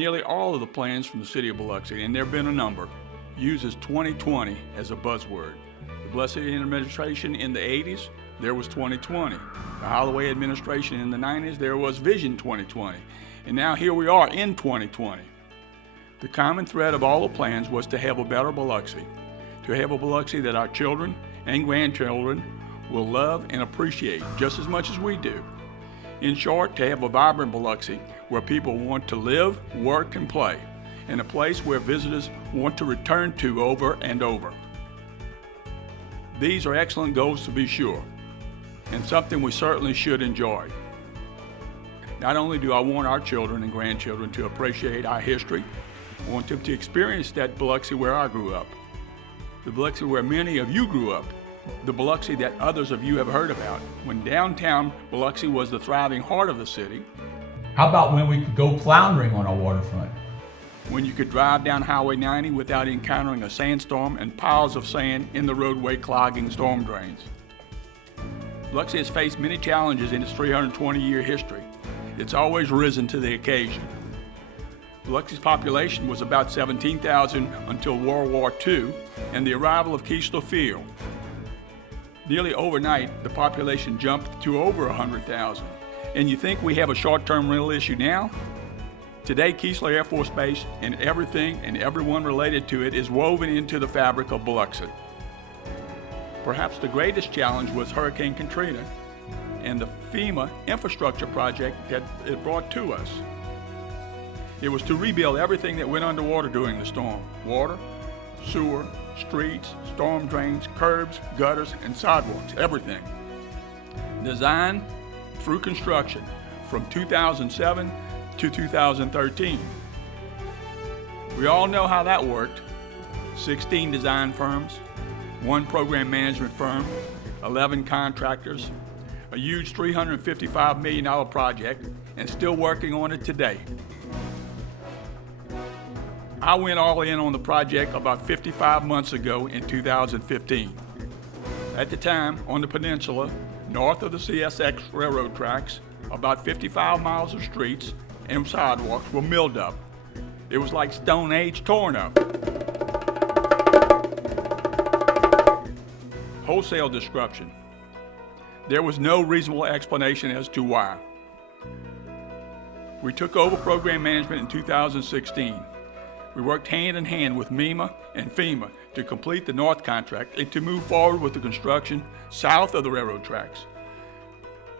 Nearly all of the plans from the city of Biloxi, and there have been a number, uses 2020 as a buzzword. The Biloxi administration in the 80s, there was 2020. The Holloway administration in the 90s, there was Vision 2020. And now here we are in 2020. The common thread of all the plans was to have a better Biloxi, to have a Biloxi that our children and grandchildren will love and appreciate just as much as we do. In short, to have a vibrant Biloxi where people want to live, work, and play, and a place where visitors want to return to over and over. These are excellent goals to be sure, and something we certainly should enjoy. Not only do I want our children and grandchildren to appreciate our history, I want them to experience that Biloxi where I grew up, the Biloxi where many of you grew up, the Biloxi that others of you have heard about, when downtown Biloxi was the thriving heart of the city. How about when we could go floundering on our waterfront? When you could drive down Highway 90 without encountering a sandstorm and piles of sand in the roadway clogging storm drains. Biloxi has faced many challenges in its 320-year history. It's always risen to the occasion. Biloxi's population was about 17,000 until World War II and the arrival of Keesler Field. Nearly overnight, the population jumped to over 100,000. And you think we have a short-term rental issue now? Today, Keesler Air Force Base and everything and everyone related to it is woven into the fabric of Biloxi. Perhaps the greatest challenge was Hurricane Katrina and the FEMA infrastructure project that it brought to us. It was to rebuild everything that went underwater during the storm: water, sewer, streets, storm drains, curbs, gutters, and sidewalks, everything. Design through construction from 2007 to 2013. We all know how that worked. 16 design firms, 1 program management firm, 11 contractors, a huge $355 million project, and still working on it today. I went all in on the project about 55 months ago in 2015. At the time, on the peninsula, north of the CSX railroad tracks, about 55 miles of streets and sidewalks were milled up. It was like Stone Age torn up. Wholesale disruption. There was no reasonable explanation as to why. We took over program management in 2016. We worked hand in hand with MEMA and FEMA to complete the north contract and to move forward with the construction south of the railroad tracks.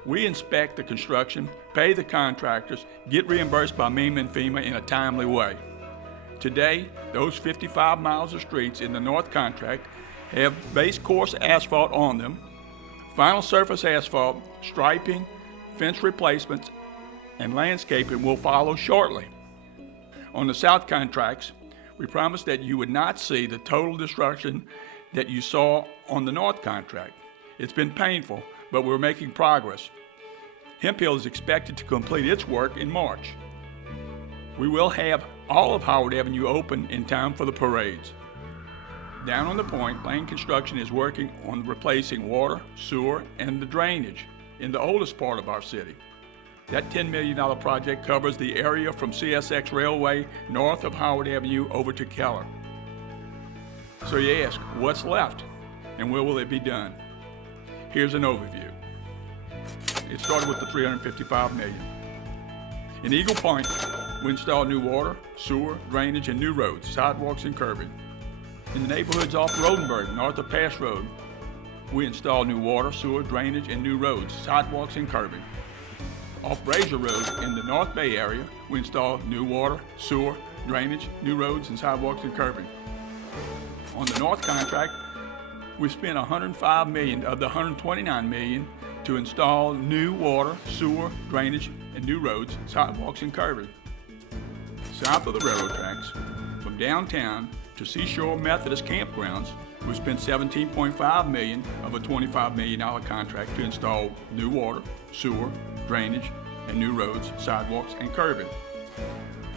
We inspect the construction, pay the contractors, get reimbursed by MEMA and FEMA in a timely way. Today, those 55 miles of streets in the north contract have base course asphalt on them, final surface asphalt, striping, fence replacements, and landscaping will follow shortly. On the south contracts, we promised that you would not see the total destruction that you saw on the north contract. It's been painful, but we're making progress. Hemphill is expected to complete its work in March. We will have all of Howard Avenue open in time for the parades. Down on the point, Lane Construction is working on replacing water, sewer, and the drainage in the oldest part of our city. That $10 million project covers the area from CSX Railway north of Howard Avenue over to Keller. So you ask, what's left and where will it be done? Here's an overview. It started with the $355 million. In Eagle Point, we installed new water, sewer, drainage, and new roads, sidewalks, and curbing. In the neighborhoods off Rodenberg, north of Pass Road, we installed new water, sewer, drainage, and new roads, sidewalks, and curbing. Off Brazier Road in the North Bay area, we installed new water, sewer, drainage, new roads, and sidewalks and curbing. On the north contract, we spent $105 million of the $129 million to install new water, sewer, drainage, and new roads, sidewalks, and curbing. South of the railroad tracks, from downtown to Seashore Methodist Campgrounds, we spent $17.5 million of a $25 million contract to install new water, sewer, drainage, and new roads, sidewalks, and curbing.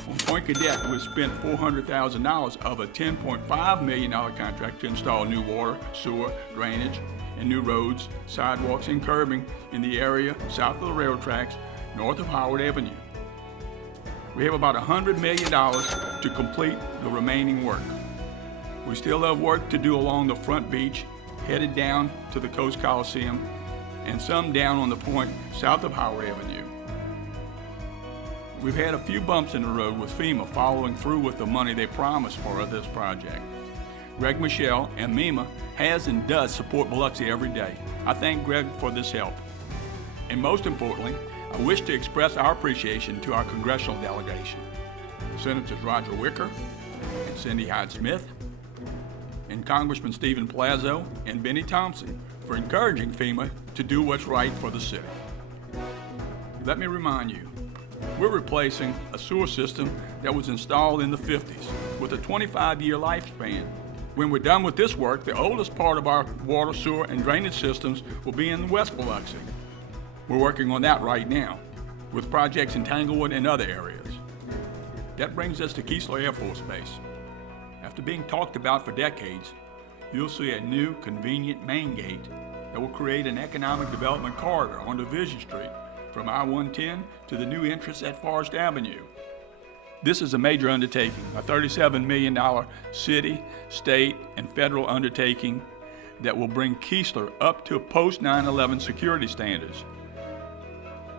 On Point Cadet, we spent $400,000 of a $10.5 million contract to install new water, sewer, drainage, and new roads, sidewalks, and curbing in the area south of the railroad tracks, north of Howard Avenue. We have about $100 million to complete the remaining work. We still have work to do along the front beach, headed down to the Coast Coliseum, and some down on the point south of Howard Avenue. We've had a few bumps in the road with FEMA following through with the money they promised for this project. Greg Michelle and MEMA has and does support Biloxi every day. I thank Greg for this help. And most importantly, I wish to express our appreciation to our congressional delegation, Senators Roger Wicker and Cindy Hyde-Smith, and Congressman Stephen Palazzo and Benny Thompson for encouraging FEMA to do what's right for the city. Let me remind you, we're replacing a sewer system that was installed in the 50s with a 25-year lifespan. When we're done with this work, the oldest part of our water, sewer, and drainage systems will be in West Biloxi. We're working on that right now, with projects in Tanglewood and other areas. That brings us to Keesler Air Force Base. After being talked about for decades, you'll see a new, convenient main gate that will create an economic development corridor on Division Street from I-110 to the new entrance at Forest Avenue. This is a major undertaking, a $37 million city, state, and federal undertaking that will bring Keesler up to post-9/11 security standards.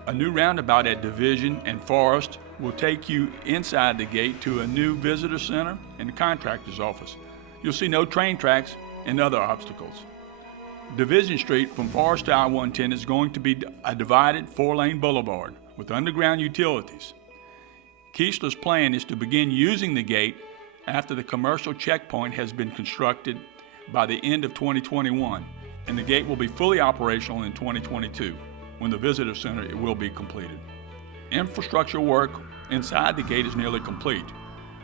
A new roundabout at Division and Forest will take you inside the gate to a new visitor center and the contractor's office. You'll see no train tracks and other obstacles. Division Street from Forest to I-110 is going to be a divided 4-lane boulevard with underground utilities. Keesler's plan is to begin using the gate after the commercial checkpoint has been constructed by the end of 2021, and the gate will be fully operational in 2022, when the visitor center will be completed. Infrastructure work inside the gate is nearly complete.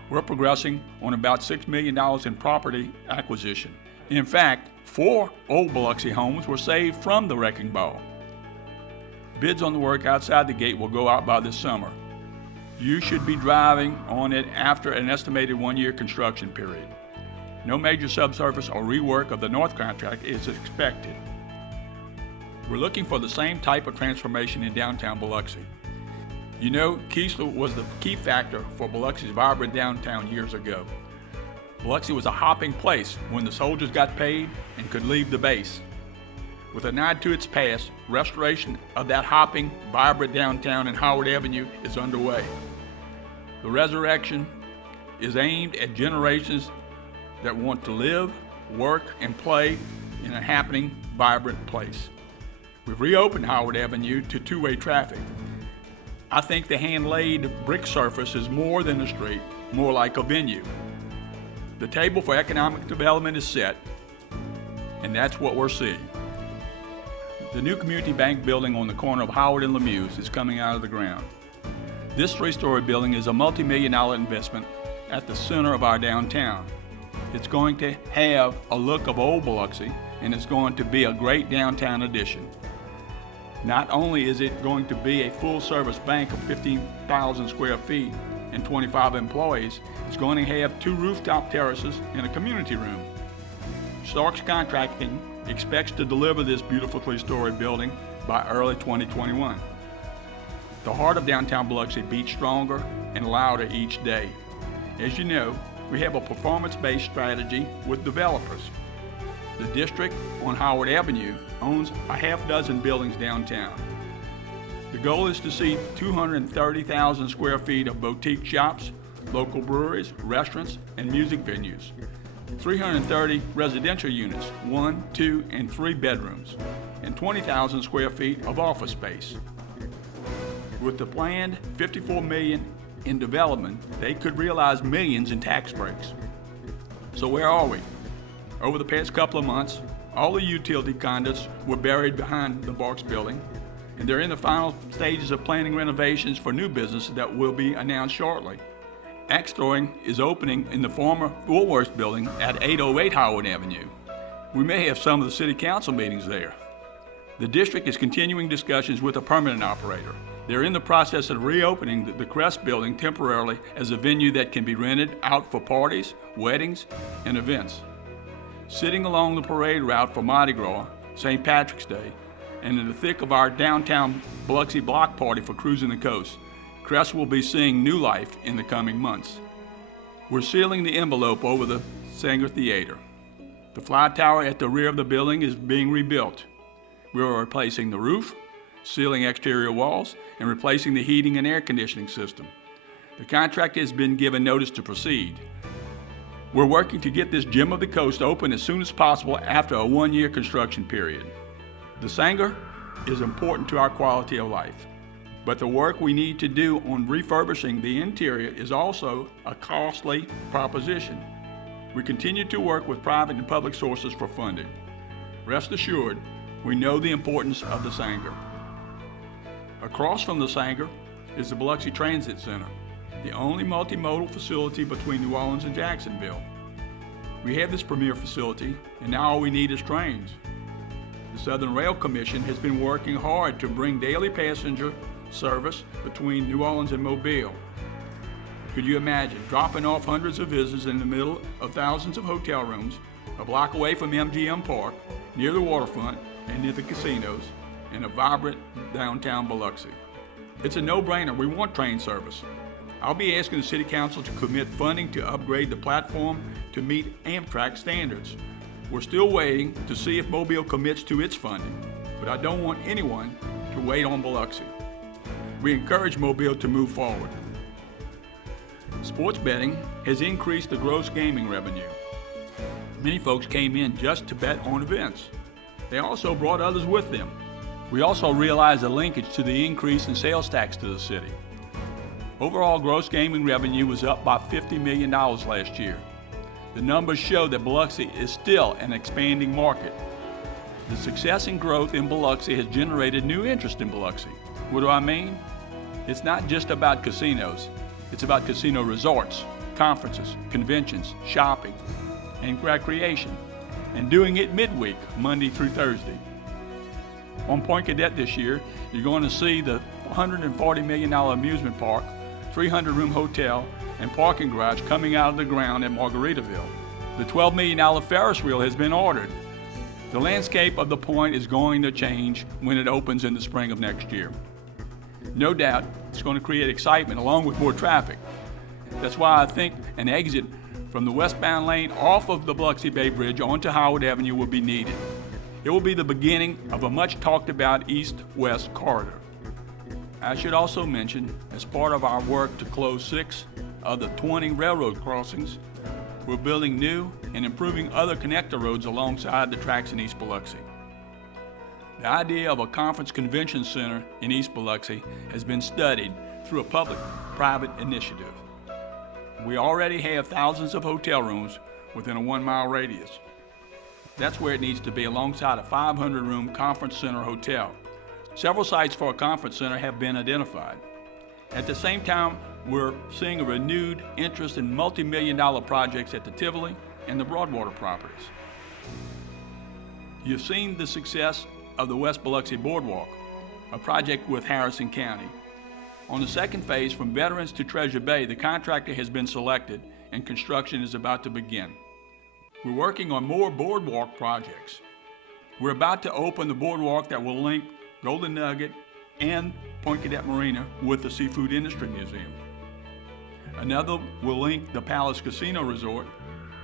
We're progressing on about $6 million in property acquisition. In fact, 4 old Biloxi homes were saved from the wrecking ball. Bids on the work outside the gate will go out by this summer. You should be driving on it after an estimated 1-year construction period. No major subsurface or rework of the north contract is expected. We're looking for the same type of transformation in downtown Biloxi. You know, Keesler was the key factor for Biloxi's vibrant downtown years ago. Biloxi was a hopping place when the soldiers got paid and could leave the base. With a nod to its past, restoration of that hopping, vibrant downtown in Howard Avenue is underway. The resurrection is aimed at generations that want to live, work, and play in a happening, vibrant place. We've reopened Howard Avenue to two-way traffic. I think the hand-laid brick surface is more than a street, more like a venue. The table for economic development is set, and that's what we're seeing. The new community bank building on the corner of Howard and Lemieux is coming out of the ground. This 3-story building is a multi-million-dollar investment at the center of our downtown. It's going to have a look of old Biloxi, and it's going to be a great downtown addition. Not only is it going to be a full-service bank of 15,000 square feet and 25 employees, it's going to have 2 rooftop terraces and a community room. Starks Contracting expects to deliver this beautiful 3-story building by early 2021. The heart of downtown Biloxi beats stronger and louder each day. As you know, we have a performance-based strategy with developers. The district on Howard Avenue owns a half-dozen buildings downtown. The goal is to see 230,000 square feet of boutique shops, local breweries, restaurants, and music venues. 330 residential units, 1, 2, and 3 bedrooms, and 20,000 square feet of office space. With the planned $54 million in development, they could realize millions in tax breaks. So where are we? Over the past couple of months, all the utility conduits were buried behind the Barks building, and they're in the final stages of planning renovations for new businesses that will be announced shortly. Axe throwing is opening in the former Woolworths building at 808 Howard Avenue. We may have some of the city council meetings there. The district is continuing discussions with a permanent operator. They're in the process of reopening the Crest building temporarily as a venue that can be rented out for parties, weddings, and events. Sitting along the parade route for Mardi Gras, St. Patrick's Day, and in the thick of our downtown Biloxi block party for Cruising the Coast, Crest will be seeing new life in the coming months. We're sealing the envelope over the Sanger Theater. The fly tower at the rear of the building is being rebuilt. We are replacing the roof, sealing exterior walls, and replacing the heating and air conditioning system. The contractor has been given notice to proceed. We're working to get this gem of the coast open as soon as possible after a one-year construction period. The Sanger is important to our quality of life, but the work we need to do on refurbishing the interior is also a costly proposition. We continue to work with private and public sources for funding. Rest assured, we know the importance of the Sanger. Across from the Sanger is the Biloxi Transit Center, the only multimodal facility between New Orleans and Jacksonville. We have this premier facility, and now all we need is trains. The Southern Rail Commission has been working hard to bring daily passenger service between New Orleans and Mobile. Could you imagine dropping off hundreds of visitors in the middle of thousands of hotel rooms, a block away from MGM Park, near the waterfront and near the casinos, in a vibrant downtown Biloxi? It's a no-brainer. We want train service. I'll be asking the City Council to commit funding to upgrade the platform to meet Amtrak standards. We're still waiting to see if Mobile commits to its funding, but I don't want anyone to wait on Biloxi. We encourage Mobile to move forward. Sports betting has increased the gross gaming revenue. Many folks came in just to bet on events. They also brought others with them. We also realized a linkage to the increase in sales tax to the city. Overall gross gaming revenue was up by $50 million last year. The numbers show that Biloxi is still an expanding market. The success and growth in Biloxi has generated new interest in Biloxi. What do I mean? It's not just about casinos. It's about casino resorts, conferences, conventions, shopping, and recreation, and doing it midweek, Monday through Thursday. On Point Cadet this year, you're going to see the $140 million amusement park, 300-room hotel, and parking garage coming out of the ground at Margaritaville. The $12 million Ferris wheel has been ordered. The landscape of the Point is going to change when it opens in the spring of next year. No doubt, it's going to create excitement along with more traffic. That's why I think an exit from the westbound lane off of the Biloxi Bay Bridge onto Howard Avenue will be needed. It will be the beginning of a much talked about east-west corridor. I should also mention, as part of our work to close 6 of the 20 railroad crossings, we're building new and improving other connector roads alongside the tracks in East Biloxi. The idea of a conference convention center in East Biloxi has been studied through a public-private initiative. We already have thousands of hotel rooms within a 1-mile radius. That's where it needs to be, alongside a 500-room conference center hotel. Several sites for a conference center have been identified. At the same time, we're seeing a renewed interest in multi-million-dollar projects at the Tivoli and the Broadwater properties. You've seen the success of the West Biloxi Boardwalk, a project with Harrison County. On the second phase, from Veterans to Treasure Bay, the contractor has been selected and construction is about to begin. We're working on more boardwalk projects. We're about to open the boardwalk that will link Golden Nugget and Point Cadet Marina with the Seafood Industry Museum. Another will link the Palace Casino Resort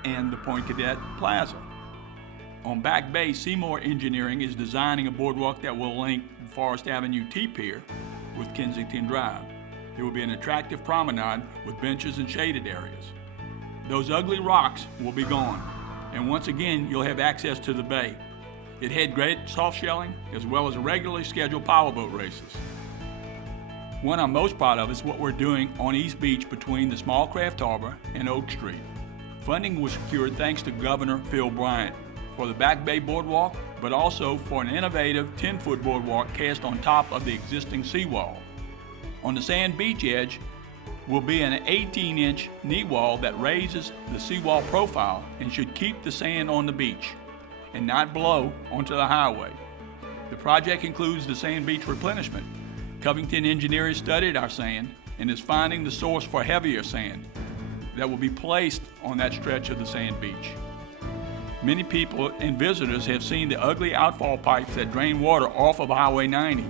and the Point Cadet Plaza. On Back Bay, Seymour Engineering is designing a boardwalk that will link Forest Avenue T-Pier with Kensington Drive. There will be an attractive promenade with benches and shaded areas. Those ugly rocks will be gone, and once again, you'll have access to the bay. It had great soft shelling as well as regularly scheduled powerboat races. One I'm most proud of is what we're doing on East Beach between the Small Craft Harbor and Oak Street. Funding was secured thanks to Governor Phil Bryant for the Back Bay Boardwalk, but also for an innovative 10-foot boardwalk cast on top of the existing seawall. On the sand beach edge will be an 18-inch knee wall that raises the seawall profile and should keep the sand on the beach and not blow onto the highway. The project includes the sand beach replenishment. Covington Engineering studied our sand and is finding the source for heavier sand that will be placed on that stretch of the sand beach. Many people and visitors have seen the ugly outfall pipes that drain water off of Highway 90.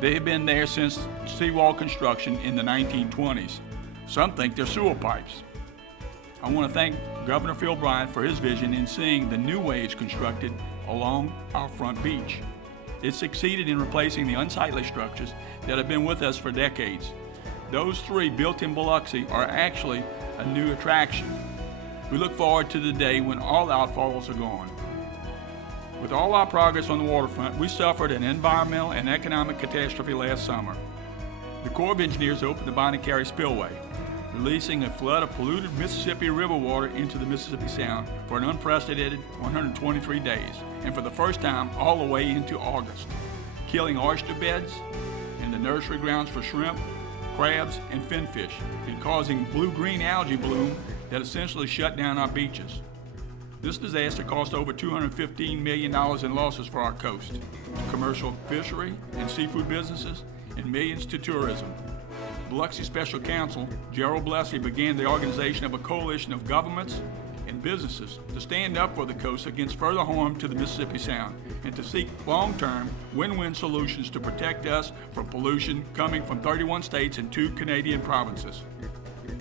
They have been there since seawall construction in the 1920s. Some think they're sewer pipes. I want to thank Governor Phil Bryant for his vision in seeing the new ways constructed along our front beach. It succeeded in replacing the unsightly structures that have been with us for decades. Those three built in Biloxi are actually a new attraction. We look forward to the day when all outfalls are gone. With all our progress on the waterfront, we suffered an environmental and economic catastrophe last summer. The Corps of Engineers opened the Bonnet Spillway, releasing a flood of polluted Mississippi River water into the Mississippi Sound for an unprecedented 123 days, and for the first time all the way into August, killing oyster beds and the nursery grounds for shrimp, crabs, and finfish, and causing blue-green algae bloom that essentially shut down our beaches. This disaster cost over $215 million in losses for our coast, to commercial fishery and seafood businesses, and millions to tourism. Biloxi Special Counsel Gerald Blessey began the organization of a coalition of governments and businesses to stand up for the coast against further harm to the Mississippi Sound and to seek long-term win-win solutions to protect us from pollution coming from 31 states and 2 Canadian provinces.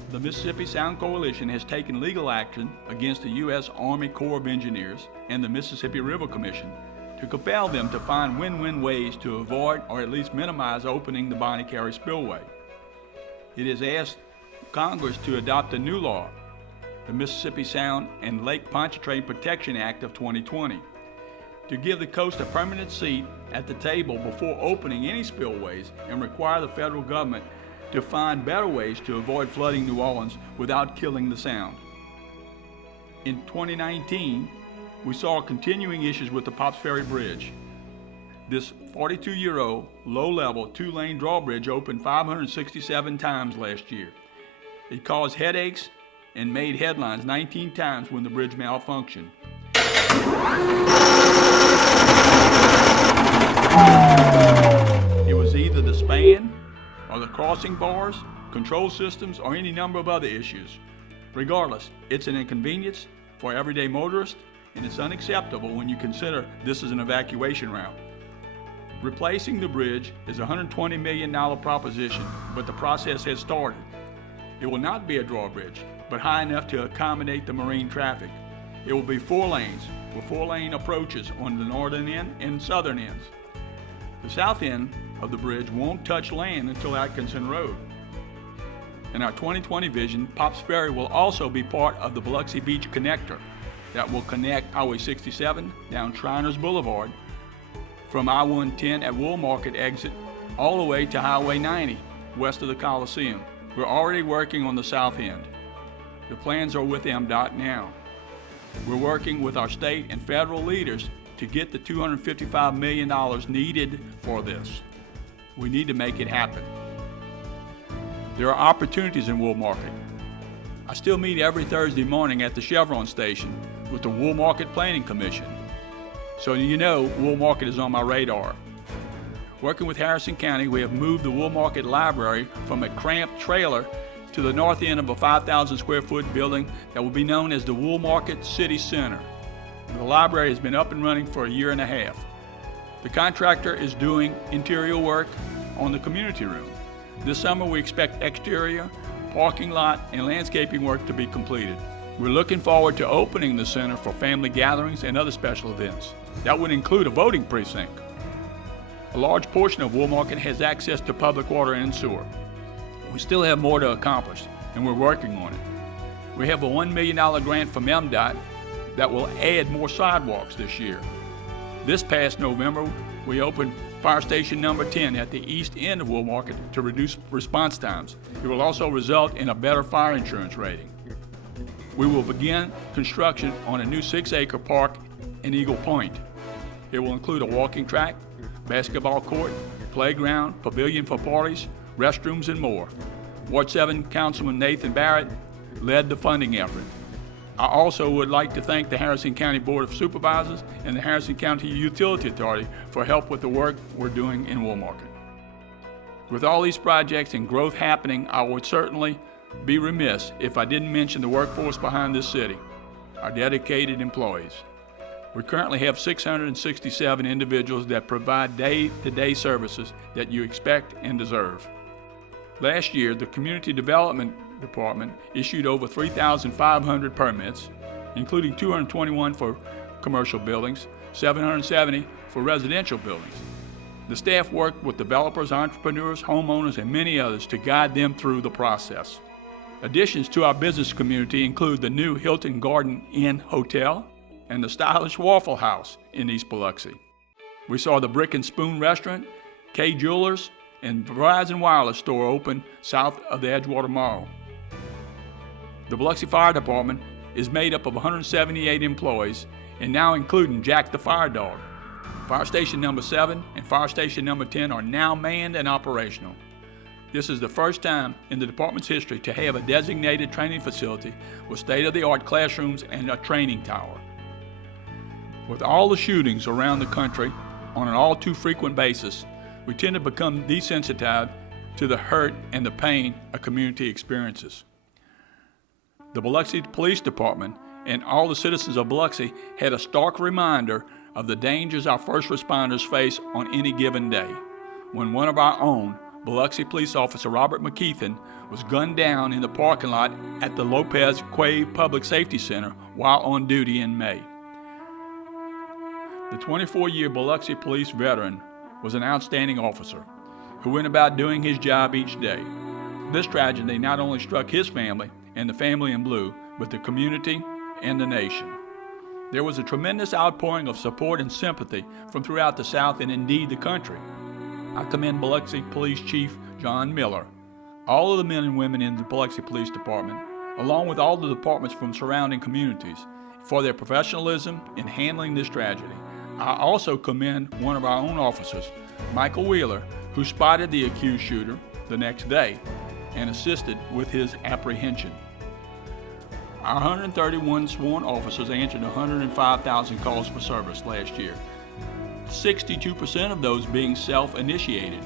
The Mississippi Sound Coalition has taken legal action against the U.S. Army Corps of Engineers and the Mississippi River Commission to compel them to find win-win ways to avoid or at least minimize opening the Bonnet Spillway. It has asked Congress to adopt a new law, the Mississippi Sound and Lake Pontchartrain Protection Act of 2020, to give the coast a permanent seat at the table before opening any spillways and require the federal government to find better ways to avoid flooding New Orleans without killing the Sound. In 2019, we saw continuing issues with the Pops Ferry Bridge. This 42-year-old, low-level, 2-lane drawbridge opened 567 times last year. It caused headaches and made headlines 19 times when the bridge malfunctioned. It was either the span, or the crossing bars, control systems, or any number of other issues. Regardless, it's an inconvenience for everyday motorists, and it's unacceptable when you consider this is an evacuation route. Replacing the bridge is a $120 million proposition, but the process has started. It will not be a drawbridge, but high enough to accommodate the marine traffic. It will be 4 lanes, with 4-lane approaches on the northern end and southern ends. The south end of the bridge won't touch land until Atkinson Road. In our 2020 vision, Pops Ferry will also be part of the Biloxi Beach Connector that will connect Highway 67 down Shriners Boulevard from I-110 at Woolmarket exit all the way to Highway 90 west of the Coliseum. We're already working on the south end. The plans are with MDOT now. We're working with our state and federal leaders to get the $255 million needed for this. We need to make it happen. There are opportunities in Woolmarket. I still meet every Thursday morning at the Chevron station with the Woolmarket Planning Commission. So you know Woolmarket is on my radar. Working with Harrison County, we have moved the Woolmarket Library from a cramped trailer to the north end of a 5,000 square foot building that will be known as the Woolmarket City Center. The library has been up and running for a year and a half. The contractor is doing interior work on the community room. This summer we expect exterior, parking lot, and landscaping work to be completed. We're looking forward to opening the center for family gatherings and other special events. That would include a voting precinct. A large portion of Woolmarket has access to public water and sewer. We still have more to accomplish, and we're working on it. We have a $1 million grant from MDOT that will add more sidewalks this year. This past November, we opened Fire Station number 10 at the east end of Woolmarket to reduce response times. It will also result in a better fire insurance rating. We will begin construction on a new 6-acre park in Eagle Point. It will include a walking track, basketball court, playground, pavilion for parties, restrooms, and more. Ward 7 Councilman Nathan Barrett led the funding effort. I also would like to thank the Harrison County Board of Supervisors and the Harrison County Utility Authority for help with the work we're doing in Woolmarket. With all these projects and growth happening, I would certainly be remiss if I didn't mention the workforce behind this city, our dedicated employees. We currently have 667 individuals that provide day-to-day services that you expect and deserve. Last year, the Community Development Department issued over 3,500 permits, including 221 for commercial buildings, 770 for residential buildings. The staff worked with developers, entrepreneurs, homeowners, and many others to guide them through the process. Additions to our business community include the new Hilton Garden Inn Hotel and the stylish Waffle House in East Biloxi. We saw the Brick and Spoon Restaurant, K Jewelers, and Verizon Wireless store open south of the Edgewater Mall. The Biloxi Fire Department is made up of 178 employees and now including Jack the Fire Dog. Fire Station number 7 and Fire Station number 10 are now manned and operational. This is the first time in the department's history to have a designated training facility with state-of-the-art classrooms and a training tower. With all the shootings around the country on an all too frequent basis, we tend to become desensitized to the hurt and the pain a community experiences. The Biloxi Police Department and all the citizens of Biloxi had a stark reminder of the dangers our first responders face on any given day, when one of our own, Biloxi Police Officer Robert McKeithen, was gunned down in the parking lot at the Lopez Quave Public Safety Center while on duty in May. The 24-year Biloxi police veteran was an outstanding officer who went about doing his job each day. This tragedy not only struck his family and the family in blue, but the community and the nation. There was a tremendous outpouring of support and sympathy from throughout the South and indeed the country. I commend Biloxi Police Chief John Miller, all of the men and women in the Biloxi Police Department, along with all the departments from surrounding communities, for their professionalism in handling this tragedy. I also commend one of our own officers, Michael Wheeler, who spotted the accused shooter the next day and assisted with his apprehension. Our 131 sworn officers answered 105,000 calls for service last year, 62% of those being self-initiated.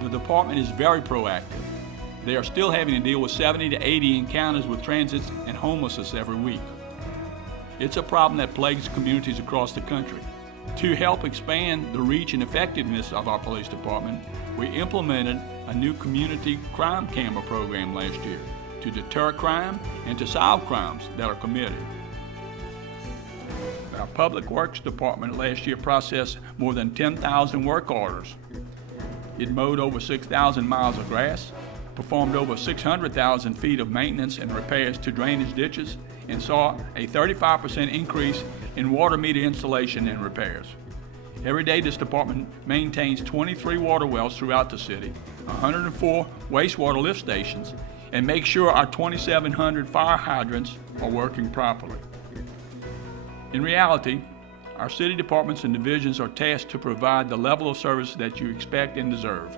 The department is very proactive. They are still having to deal with 70 to 80 encounters with transits and homelessness every week. It's a problem that plagues communities across the country. To help expand the reach and effectiveness of our police department, we implemented a new community crime camera program last year to deter crime and to solve crimes that are committed. Our Public Works Department last year processed more than 10,000 work orders. It mowed over 6,000 miles of grass, performed over 600,000 feet of maintenance and repairs to drainage ditches, and saw a 35% increase in water meter installation and repairs. Every day, this department maintains 23 water wells throughout the city, 104 wastewater lift stations, and makes sure our 2,700 fire hydrants are working properly. In reality, our city departments and divisions are tasked to provide the level of service that you expect and deserve.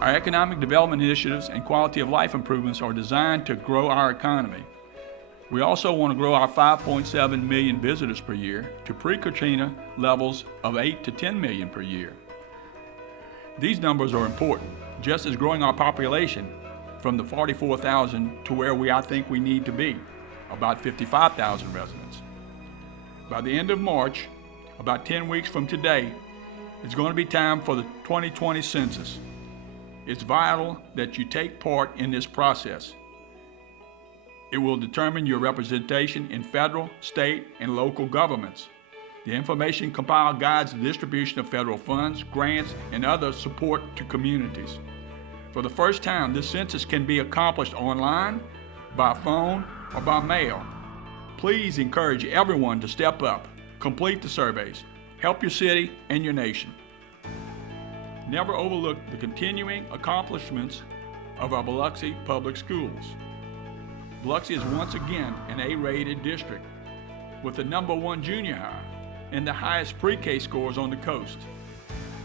Our economic development initiatives and quality of life improvements are designed to grow our economy. We also want to grow our 5.7 million visitors per year to pre-Katrina levels of 8 to 10 million per year. These numbers are important, just as growing our population from the 44,000 to where I think we need to be, about 55,000 residents. By the end of March, about 10 weeks from today, it's going to be time for the 2020 census. It's vital that you take part in this process. It will determine your representation in federal, state, and local governments. The information compiled guides the distribution of federal funds, grants, and other support to communities. For the first time, this census can be accomplished online, by phone, or by mail. Please encourage everyone to step up, complete the surveys, help your city and your nation. Never overlook the continuing accomplishments of our Biloxi Public Schools. Biloxi is once again an A-rated district with the #1 junior high and the highest pre-K scores on the coast.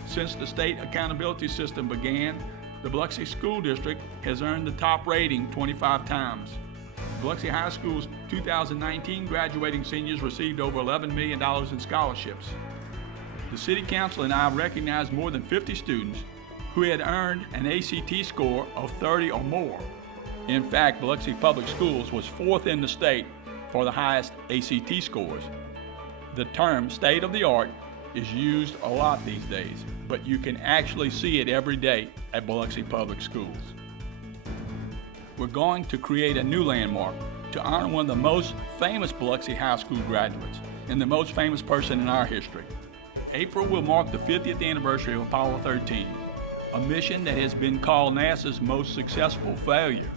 Since the state accountability system began, the Biloxi School District has earned the top rating 25 times. Biloxi High School's 2019 graduating seniors received over $11 million in scholarships. The City Council and I recognized more than 50 students who had earned an ACT score of 30 or more. In fact, Biloxi Public Schools was 4th in the state for the highest ACT scores. The term state of the art is used a lot these days, but you can actually see it every day at Biloxi Public Schools. We're going to create a new landmark to honor one of the most famous Biloxi High School graduates and the most famous person in our history. April will mark the 50th anniversary of Apollo 13, a mission that has been called NASA's most successful failure,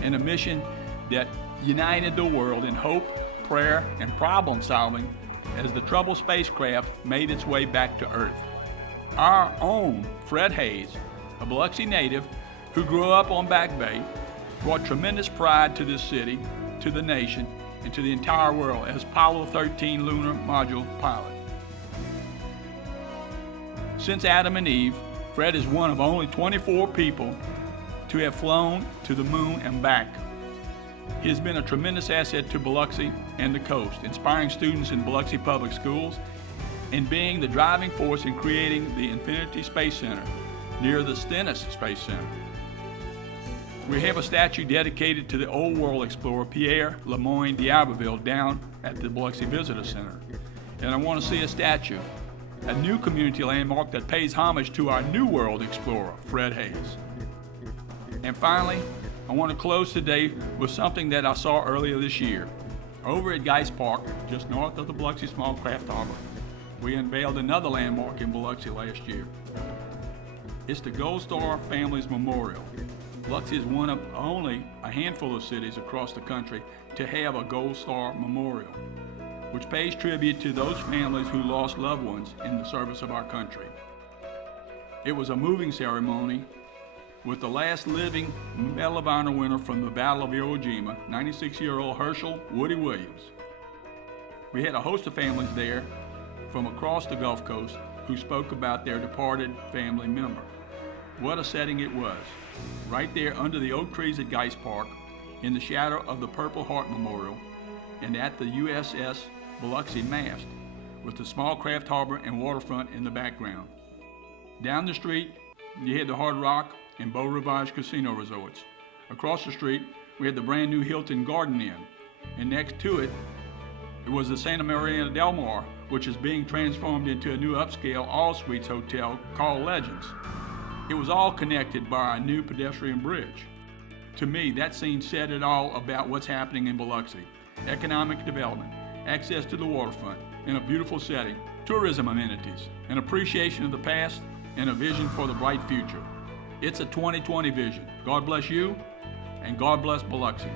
and a mission that united the world in hope, prayer, and problem solving as the troubled spacecraft made its way back to Earth. Our own Fred Hayes, a Biloxi native who grew up on Back Bay, brought tremendous pride to this city, to the nation, and to the entire world as Apollo 13 lunar module pilot. Since Adam and Eve, Fred is one of only 24 people to have flown to the moon and back. He has been a tremendous asset to Biloxi and the coast, inspiring students in Biloxi Public Schools and being the driving force in creating the Infinity Space Center near the Stennis Space Center. We have a statue dedicated to the old world explorer Pierre Lemoyne d'Iberville down at the Biloxi Visitor Center. And I want to see a statue, a new community landmark that pays homage to our new world explorer, Fred Hayes. And finally, I want to close today with something that I saw earlier this year. Over at Geist Park, just north of the Biloxi Small Craft Harbor, we unveiled another landmark in Biloxi last year. It's the Gold Star Families Memorial. Biloxi is one of only a handful of cities across the country to have a Gold Star Memorial, which pays tribute to those families who lost loved ones in the service of our country. It was a moving ceremony with the last living Medal of Honor winner from the Battle of Iwo Jima, 96-year-old Herschel Woody Williams. We had a host of families there from across the Gulf Coast who spoke about their departed family member. What a setting it was, right there under the oak trees at Geist Park, in the shadow of the Purple Heart Memorial, and at the USS Biloxi mast, with the small craft harbor and waterfront in the background. Down the street, you had the Hard Rock and Beau Rivage Casino Resorts. Across the street, we had the brand new Hilton Garden Inn, and next to it, it was the Santa Maria Del Mar, which is being transformed into a new upscale all-suites hotel called Legends. It was all connected by a new pedestrian bridge. To me, that scene said it all about what's happening in Biloxi. Economic development, access to the waterfront, in a beautiful setting, tourism amenities, an appreciation of the past, and a vision for the bright future. It's a 2020 vision. God bless you, and God bless Biloxi.